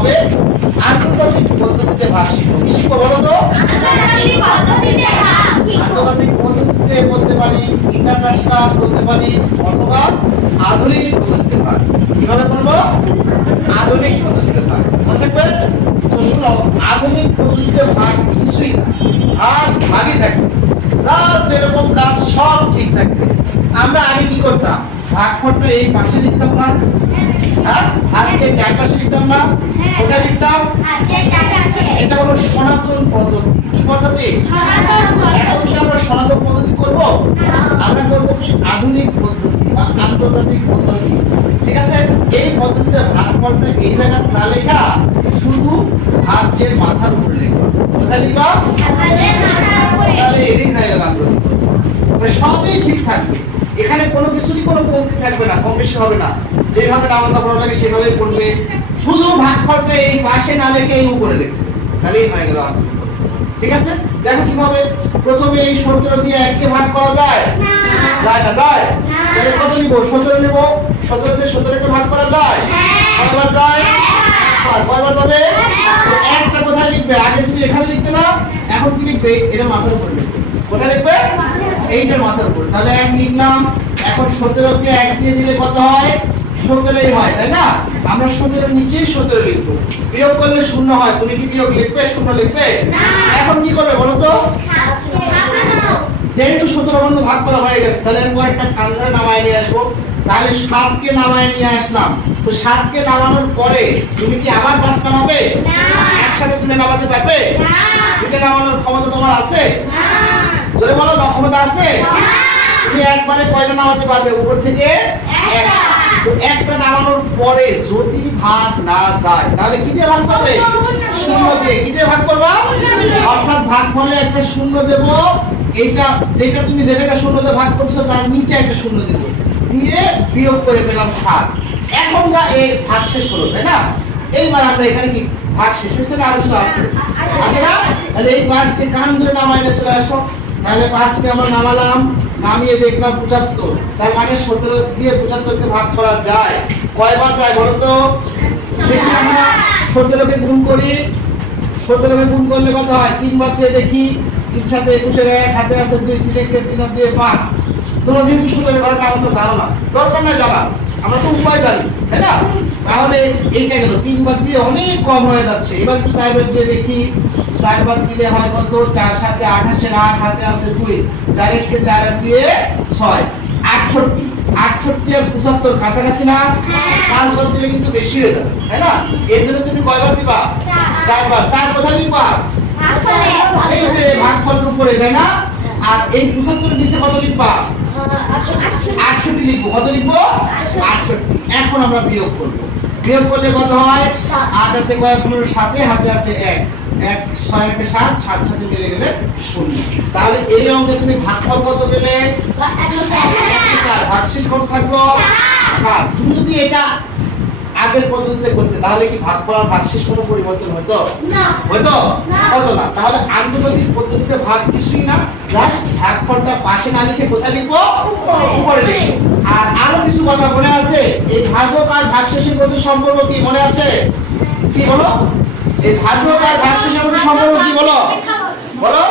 হবে আন্তর্জাতিক পদ্ধতিতে ভাগ শিখবো। কি শিখবো বলো তো? আন্তর্জাতিক পদ্ধতিতে বলতে পারি, ইন্টারন্যাশনাল বলতে পারি, অথবা আধুনিক পদ্ধতিতে ভাগ। কিভাবে বলবো? আধুনিক পদ্ধতিতে ভাগ। মনে থাকবে তো? শুনো, আধুনিক পদ্ধতিতে ভাগ কিছুই না, ভাগ ভাগই থাকবে, যা যেরকম কাজ সব ঠিক থাকবে। আমরা আগে কি করতাম? ভাগফলটা এই পাশে লিখতাম না, আর ভাগকে ডান পাশে লিখতাম না, কোথায় লিখতাম? এটা হলো সনাতন পদ্ধতি। কি পদ্ধতি? আমরা সনাতন পদ্ধতি করব, আমরা করব কি আধুনিক পদ্ধতি বা আন্তর্জাতিক পদ্ধতি। ঠিক আছে? এই পদ্ধতিতে ভাগফলটা এই জায়গায় না লেখা, শুধু ভাগের মাথার উপরে লেখা। কোথায় লিখবা? তাহলে এরই হয়ে গেল আন্তর্জাতিক পদ্ধতি। সবই ঠিক থাকবে, এখানে কোনো কিছুরই কোনো কমতি থাকবে না, কম বেশি হবে না। যেভাবে নামাতা পড়া লাগে সেভাবেই পড়বে, শুধু ভাগফলটা এই পাশে না লিখে এই উপরে লিখবে, তাহলেই হয়ে গেল আন্তর্জাতিক পদ্ধতি। ঠিক আছে? দেখো কিভাবে। প্রথমে এই 17 দিয়ে 1 কে ভাগ করা যায়? যায় না? যায়। তাহলে কত নিব? 17 নিব। 17 দিয়ে 17 কে ভাগ করা যায়? কয়বার যায়? একবার। কয়বার যাবে? একটা কোথায় লিখবে? আগে তুমি এখানে লিখতে না, এখন কি লিখবে? এর মাথার উপরে লিখবে। কোথায় লিখবে? এইটার মাথার উপরে। তাহলে 1 লিখলাম। এখন 17 কে 1 দিয়ে দিলে কত হয়? 17ই হয়, তাই না? আমরা 17 এর নিচেই 17 লিখবো। বিয়োগ করলে 0 হয়। তুমি কি বিয়োগ লিখবে? 0 লিখবে না। এখন কি করবে বলো তো? যেহেতু 17 বন্ধু ভাগ করা হয়ে গেছে, তাহলে এরপর একটা কান ধরে নামায় নিয়ে আসবো। তাহলে 7 কে নামায় নিয়ে আসলাম। তো 7 কে নামানোর পরে তুমি কি আবার 5 নামাবে? না। একসাথে তুমি নামাতে পারবে? না। দুটো নামানোর ক্ষমতা তোমার আছে? না। জোরে বলো, না ক্ষমতা আছে? না। তুমি একবারে কয়টা নামাতে পারবে? উপর থেকে একটা। তো একটা নামানোর পরে যদি ভাগ না যায়, তাহলে কি দিয়ে ভাগ করবে? 0 দিয়ে। কি দিয়ে ভাগ করবা? অর্থাৎ ভাগফলে একটা 0 দেব। এইটা যেটা তুমি যেটাকে 0 দিয়ে ভাগ করছো তার নিচে একটা 0 দেব, দিয়ে বিয়োগ করে পেলাম 7। এখন যা এই ভাগ শেষ হলো, তাই না? এইবার আমরা এখানে কি ভাগ শেষ হয়েছে না আর কিছু আছে? আছে না? তাহলে এই 5 কে কান ধরে নামাইলে চলে আসো। তাহলে 5 কে আমরা নামালাম, নামিয়ে দেখলাম 75। তার মানে 17 দিয়ে 75 কে ভাগ করা যায়। কয়বার যায় বলো তো? দেখি আমরা 17 কে গুণ করি। 17 কে গুণ করলে কত হয়? 3 বার দিয়ে দেখি। 3 সাথে 21 এর 1 হাতে আছে 2, 3 কে 3 আর 2 5। তোমরা যেহেতু 17 এর ঘরটা আমাকে জানো না, দরকার নাই জানা, আমরা তো উপায় জানি, তাই না? তাহলে এইটা গেল 3 বার দিয়ে অনেক কম হয়ে যাচ্ছে। এবার 4 বার দিয়ে দেখি। 4 বার দিলে হয় কত? 4 সাথে 28 এর 8 হাতে আছে 2, 4 কে 4 আর 2 6, 68। 68 আর 75 কাছাকাছি না? 5 বার দিলে কিন্তু বেশি হয়ে যাবে, তাই না? এর জন্য তুমি কয়বার দিবা? 4 বার। 4 কোথায় লিখবা? এই যে ভাগফলের উপরে, তাই না? আর এই 75 এর নিচে কত লিখবা? 68 লিখবো। কত লিখবো? 68। এখন আমরা বিয়োগ করব। বিয়োগ করলে কত হয়? 8 আছে কয়? 15 সাথে হাতে আছে 1, 1 6 একে 7, 7 সাথে মিলে গেলে 0। তাহলে এই অঙ্কে তুমি ভাগফল কত পেলে? 104। ভাগশেষ কত থাকলো? 7। তুমি যদি এটা আগের পদ্ধতিতে করতে, তাহলে কি ভাগফল আর ভাগশেষ কোনো পরিবর্তন হতো? না। হতো? হতো না। তাহলে আন্তর্জাতিক পদ্ধতিতে ভাগ কিছুই না, জাস্ট ভাগফলটা পাশে না লিখে কোথায় লিখবো? উপরে লিখবো। আর আরো কিছু কথা মনে আছে? এই ভাজক আর ভাগশেষের মধ্যে সম্পর্ক কি মনে আছে? কি বলো? এই ভাজক আর ভাগশেষের মধ্যে সম্পর্ক কি বলো? বলো।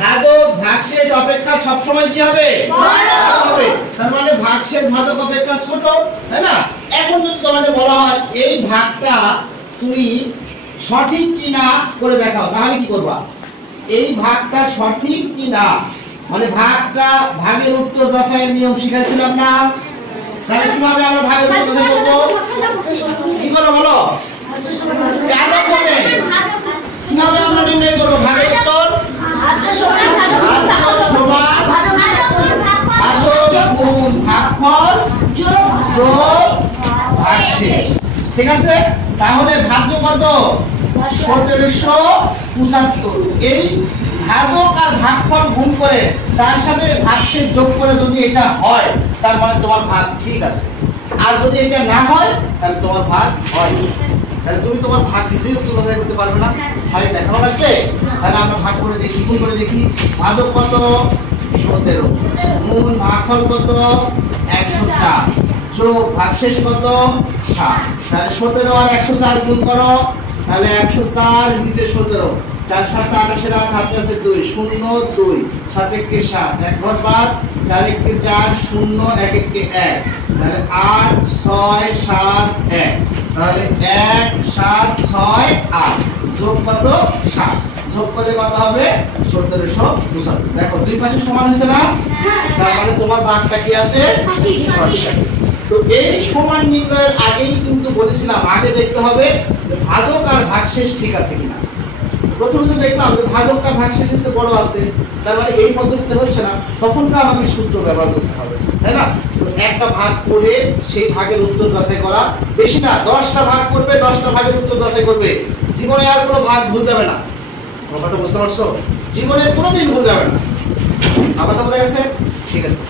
ভাজক ভাগশেষ অপেক্ষা সবসময় কি হবে? বড় হবে। তার মানে ভাগশেষ ভাজক অপেক্ষা ছোট, তাই না? এখন যদি তোমাকে বলা হয় এই ভাগটা তুমি সঠিক কিনা করে দেখাও, তাহলে কি করবা? এই ভাগটা সঠিক কিনা, মানে ভাগের উত্তর যাচাইয়ের নিয়ম শিখাইছিলাম না? তাহলে কিভাবে আমরা ভাগের উত্তর যাচাই করবো? কি করবো বলো? কিভাবে আমরা নির্ণয় করবো ভাগের উত্তর? ঠিক আছে? তাহলে ভাজ্য কত? 1775। এই ভাজক আর ভাগফল গুণ করে তার সাথে ভাগশেষ যোগ করে যদি এটা হয়, তার মানে তোমার ভাগ ঠিক আছে। আর যদি এটা না হয়, তাহলে তোমার ভাগ হয়। তাহলে তুমি তোমার ভাগ নিজেই উত্তর যাচাই করতে পারবে না, সারি দেখানো লাগবে। তাহলে আমরা ভাগ করে দেখি, গুণ করে দেখি। ভাজক কত? 17। গুণ ভাগফল কত? 104। যোগ ভাগশেষ কত? 7। তাহলে 17 আর 104 গুণ করো, তাহলে 104 নিচে 17, 4 7 28 রাত হাতে আছে 2, 0 2, 7 1 কে 7, 1 ঘর বাদ, 4 1 কে 4, 0 1 1 কে 1, তাহলে 8 6 7 1, তাহলে 1 7 6 8, যোগ কত 7, যোগ করলে কত হবে 1775। দেখো দুই পাশে সমান হয়েছে না, তার মানে তোমার ভাগটা কি আছে সঠিক আছে। তো এই সমান নির্ণয়ের আগেই কিন্তু বলেছিলাম আগে দেখতে হবে যে ভাজক আর ভাগশেষ ঠিক আছে কিনা। প্রথমে তো দেখলাম যে ভাজকটা ভাগশেষের চেয়ে বড় আছে, তার মানে এই পদ্ধতিতে হচ্ছে না, তখনকার আমাকে সূত্র ব্যবহার করতে হবে, তাই না? তো একটা ভাগ করে সেই ভাগের উত্তর যাচাই করা, বেশি না 10টা ভাগ করবে, 10টা ভাগের উত্তর যাচাই করবে, জীবনে আর কোনো ভাগ ভুল যাবে না। কথা বুঝতে পারছো? জীবনে কোনোদিন ভুল যাবে না। আমার কথা বোঝা গেছে? ঠিক আছে।